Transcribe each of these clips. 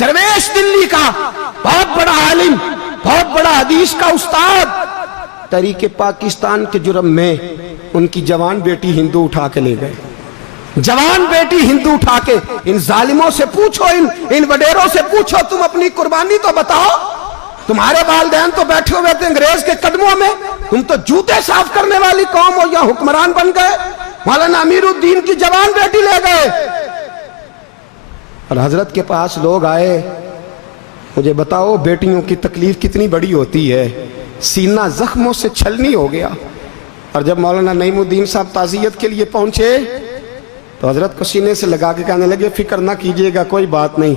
दरवेश दिल्ली का बहुत बड़ा आलिम, बहुत बड़ा हदीस का उस्ताद, तरीके पाकिस्तान के जुर्म में उनकी जवान बेटी हिंदू उठा के ले गए। जवान बेटी हिंदू उठा के, इन जालिमों से पूछो, इन वडेरों से पूछो, तुम अपनी कुर्बानी तो बताओ। तुम्हारे वालिदैन तो बैठे हुए थे अंग्रेज के कदमों में, तुम तो जूते साफ करने वाली कौम हो, या हुक्मरान बन गए। मौलाना अमीरुद्दीन की जवान बेटी ले गए। और हजरत के पास लोग आए, मुझे बताओ बेटियों की तकलीफ कितनी बड़ी होती है। सीना जख्मों से छलनी हो गया। और जब मौलाना नईमुद्दीन साहब ताज़ियत के लिए पहुंचे तो हजरत को सीने से लगा के कहने लगे, फिक्र ना कीजिएगा, कोई बात नहीं।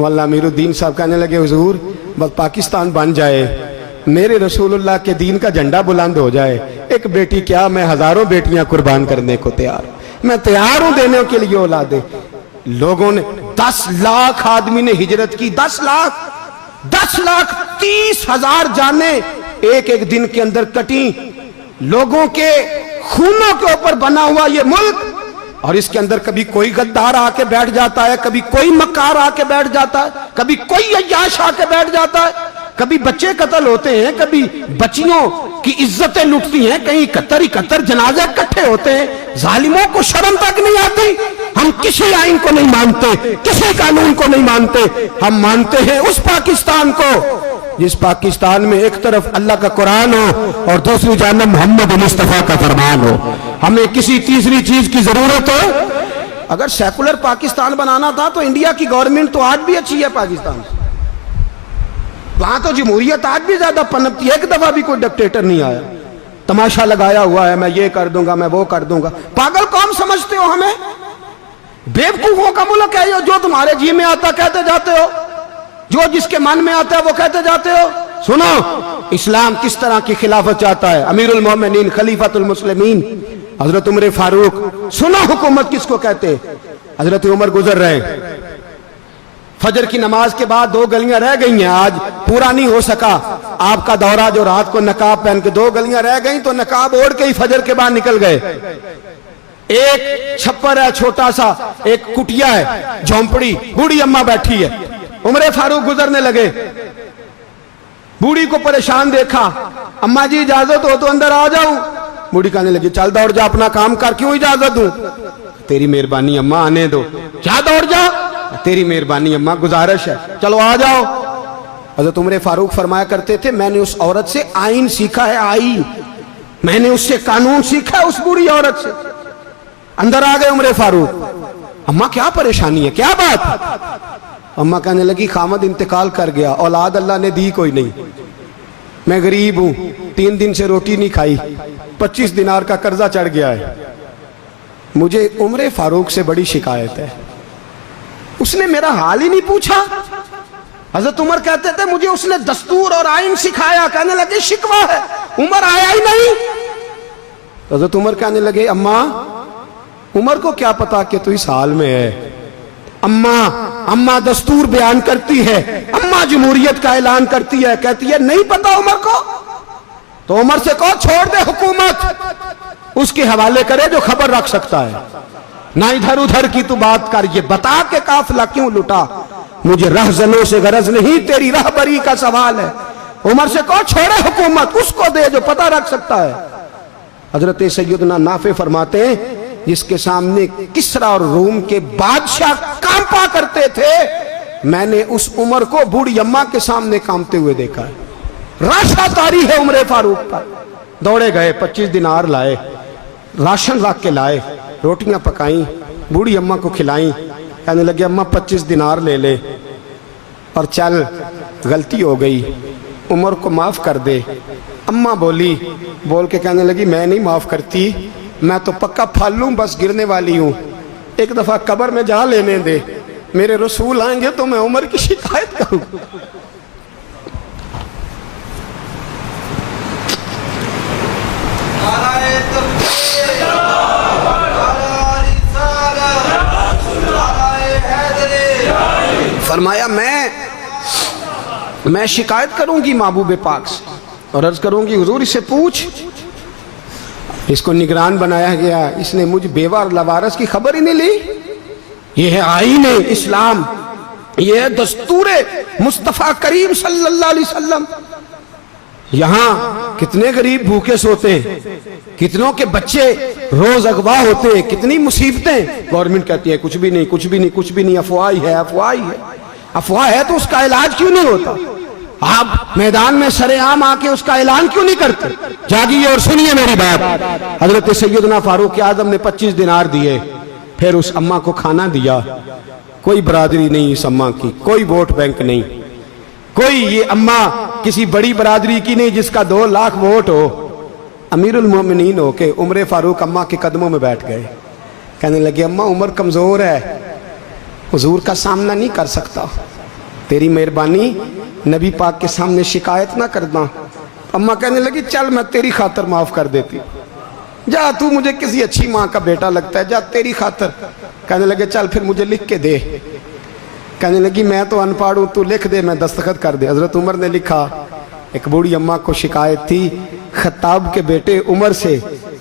मौलाना अमीरुद्दीन साहब कहने लगे, हुजूर बस पाकिस्तान बन जाए, मेरे रसूलुल्लाह के दीन का झंडा बुलंद हो जाए, एक बेटी क्या, मैं हजारों बेटियां कुर्बान करने को तैयार, मैं तैयार हूं देने के लिए औलादे। लोगों ने 10 लाख आदमी ने हिजरत की, 10 लाख 30,000 जाने एक एक दिन के अंदर कटी। लोगों के खूनों के ऊपर बना हुआ ये मुल्क, और इसके अंदर कभी कोई गद्दार आके बैठ जाता है, कभी कोई मक्कार आके बैठ जाता है, कभी कोई अय्याश आके बैठ जाता है, कभी बच्चे कत्ल होते हैं, कभी बच्चियों की इज्जतें लुटती हैं, कहीं 71 जनाजे इकट्ठे होते हैं। जालिमों को शर्म तक नहीं आती। हम किसी आइन को नहीं मानते, किसी कानून को नहीं मानते, हम मानते हैं उस पाकिस्तान को जिस पाकिस्तान में एक तरफ अल्लाह का कुरान हो और दूसरी जानब मोहम्मद मुस्तफा का फरमान हो। हमें किसी तीसरी चीज की जरूरत हो। अगर सेकुलर पाकिस्तान बनाना था तो इंडिया की गवर्नमेंट तो आज भी अच्छी है पाकिस्तान से, वहां तो जमहूरियत आज भी ज्यादा पनपती है। एक दफा भी कोई डिक्टेटर नहीं आया, तमाशा लगाया हुआ है, मैं ये कर दूंगा, मैं वो कर दूंगा। पागल कौन समझते हो हमें? बेवकूफों का मुल्क है ये, जो तुम्हारे जी में आता कहते जाते हो, जो जिसके मन में आता है वो कहते जाते हो। सुनो, इस्लाम किस तरह की खिलाफत चाहता है। अमीरुल मोमिनीन खलीफतुल मुस्लिमीन हजरत उमर फारूक। सुनो हुकूमत किसको कहते? हजरत उमर गुजर रहे, फजर की नमाज के बाद 2 गलियां रह गई हैं, आज पूरा नहीं हो सका आपका दौरा, जो रात को नकाब पहन के 2 गलियां रह गई, तो नकाब ओढ़ के ही फजर के बाद निकल गए। एक छप्पर है छोटा सा, एक कुटिया है, झोंपड़ी, बूढ़ी अम्मा बैठी है। उमर फारूक गुजरने लगे, बूढ़ी को परेशान देखा, अम्मा जी इजाजत हो तो अंदर आ जाऊं। बूढ़ी कहने लगी, चल दौड़ जा, अपना काम कर, क्यों इजाजत दूं? तेरी मेहरबानी अम्मा, आने दो। क्या दौड़ जा? तेरी मेहरबानी अम्मा, गुजारिश है, चलो आ जाओ। हज़रत उमर फारूक फरमाया करते थे, मैंने उस औरत से आइन सीखा है, आइन, मैंने उससे कानून सीखा है, उस बूढ़ी औरत से। अंदर आ गए उमर फारूक। अम्मा क्या परेशानी है, क्या बात? अम्मा कहने लगी, खामद इंतकाल कर गया, औलाद अल्लाह ने दी कोई नहीं, मैं गरीब हूं, 3 दिन से रोटी नहीं खाई, 25 दिनार का कर्जा चढ़ गया है, मुझे उमर फारूक से बड़ी शिकायत है। उसने मेरा हाल ही नहीं पूछा। हजरत उमर कहते थे, मुझे उसने दस्तूर और आइन सिखाया। कहने लगे शिकवा है, उमर आया ही नहीं। हजरत उमर कहने लगे, अम्मा, उमर को क्या पता कि तू इस हाल में है। अम्मा दस्तूर बयान करती है, अम्मा जमहूरियत का ऐलान करती है, कहती है नहीं पता उमर को, तो उमर से कहो छोड़ दे हुकूमत, उसके हवाले करे जो खबर रख सकता है, ना इधर उधर की तू बात कर, ये बता के काफिला क्यों लुटा, मुझे रहजनों से गरज नहीं, तेरी रहबरी का सवाल है। उमर से कहो छोड़े हुकूमत, उसको दे जो पता रख सकता है। हजरत सैयदना नाफे फरमाते हैं, जिसके सामने किसरा और रूम के बादशाह कांपा करते थे, मैंने उस उमर को बूढ़ी अम्मा के सामने कांपते हुए देखा है। राशा तारी है उमर फारूक का। दौड़े गए, 25 दिनार लाए, राशन रख के लाए, रोटियां पकाई, बूढ़ी अम्मा को खिलाई। कहने लगे, अम्मा 25 दिनार ले ले और चल, गलती हो गई, उमर को माफ कर दे। अम्मा बोली, बोल के कहने लगी, मैं नहीं माफ करती, मैं तो पक्का फालूं, बस गिरने वाली हूं, एक दफा कब्र में जा लेने दे, मेरे रसूल आएंगे तो मैं उमर की शिकायत करूं। फरमाया मैं शिकायत करूंगी महबूब पाक से और अर्ज करूंगी, हुजूर इससे पूछ, इसको निगरान बनाया गया, इसने मुझ बेवा और लवारस की खबर ही नहीं ली। ये है आईन इस्लाम, یہ ہے دستور مصطفیٰ کریم صلی اللہ علیہ وسلم۔ یہاں کتنے غریب بھوکے سوتے ہیں، کتنوں کے بچے روز اغوا ہوتے ہیں، کتنی مصیبتیں۔ گورنمنٹ کہتی ہے کچھ بھی نہیں کچھ بھی نہیں کچھ بھی نہیں، افواہ ہی ہے افواہ ہی ہے۔ افواہ ہے تو اس کا علاج کیوں نہیں ہوتا؟ آپ میدان میں سر عام آ کے اس کا اعلان کیوں نہیں کرتے؟ جاگیے اور سنیے میری بات۔ حضرت سیدنا فاروق اعظم نے 25 دینار دیے، پھر اس اماں کو کھانا دیا۔ کوئی برادری نہیں اس اماں کی، کوئی ووٹ بینک نہیں، کوئی یہ اماں کسی بڑی برادری کی نہیں جس کا 2 لاکھ ووٹ ہو۔ امیر المومنین ہو کے عمر فاروق اماں کے قدموں میں بیٹھ گئے، کہنے لگے اماں عمر کمزور ہے، حضور کا سامنا نہیں کر سکتا، تیری مہربانی نبی پاک کے سامنے شکایت نہ کرنا۔ اماں کہنے لگی چل میں تیری خاطر معاف کر دیتی، جا تو مجھے کسی اچھی ماں کا بیٹا لگتا ہے، جا تیری خاطر۔ کہنے لگے چل پھر مجھے لکھ کے دے۔ کہنے لگی میں تو ان پڑھ ہوں، تو لکھ دے میں دستخط کر دے۔ حضرت عمر نے لکھا۔ ایک بوڑھی اماں کو شکایت تھی خطاب کے بیٹے عمر سے،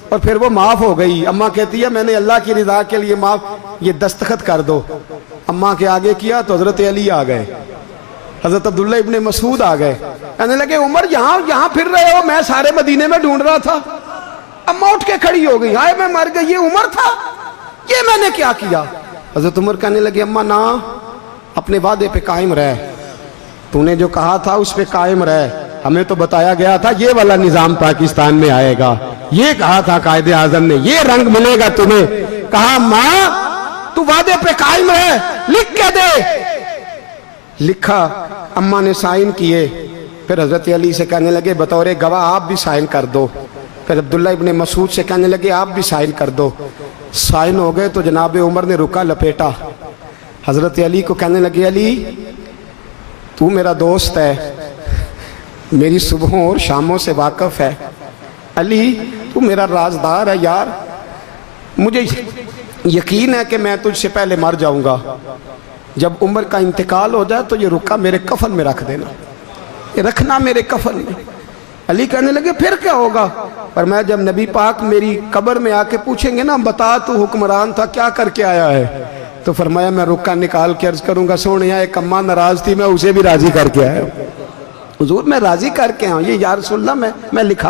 اور پھر وہ معاف ہو گئی۔ اماں کہتی ہے میں نے اللہ کی رضا کے لیے معاف، یہ دستخط کر دو۔ اماں کے آگے کیا تو حضرت علی آ گئے، حضرت عبداللہ ابن مسعود آ گئے، کہنے لگے عمر یہاں پھر رہے ہو، میں سارے مدینے میں ڈھونڈ رہا تھا۔ اماں اٹھ کے کھڑی ہو گئی، ہائے میں مر گئی، یہ عمر تھا، یہ میں نے کیا کیا؟ حضرت عمر کہنے لگے اماں نا، اپنے وعدے پہ قائم رہ، تو نے جو کہا تھا اس پہ قائم رہ۔ ہمیں تو بتایا گیا تھا یہ والا نظام پاکستان میں آئے گا، یہ کہا تھا قائد اعظم نے، یہ رنگ ملے گا تمہیں۔ کہا ماں تو وعدے پہ قائم رہ، لکھ کے دے۔ لکھا، اماں نے سائن کیے، پھر حضرت علی سے کہنے لگے بطور گواہ آپ بھی سائن کر دو۔ پھر عبداللہ ابن مسعود سے کہنے لگے آپ بھی سائن کر دو۔ سائن ہو گئے تو جناب عمر نے رکا لپیٹا، حضرت علی کو کہنے لگے علی تو میرا دوست ہے، میری صبحوں اور شاموں سے واقف ہے، علی تو میرا رازدار ہے یار، مجھے یقین ہے کہ میں تجھ سے پہلے مر جاؤں گا، جب عمر کا انتقال ہو جائے تو یہ رکا میرے کفن میں رکھ دینا، یہ رکھنا میرے کفن میں۔ علی کہنے لگے پھر کیا ہوگا؟ پر میں جب نبی پاک میری قبر میں آ کے پوچھیں گے نا بتا تو حکمران تھا کیا کر کے آیا ہے، تو فرمایا میں رکا نکال کے عرض کروں گا سونے ایک اماں ناراض تھی میں اسے بھی راضی کر کے آیا ہوں، حضور میں راضی کر کے آؤں، یہ یا رسول اللہ میں لکھا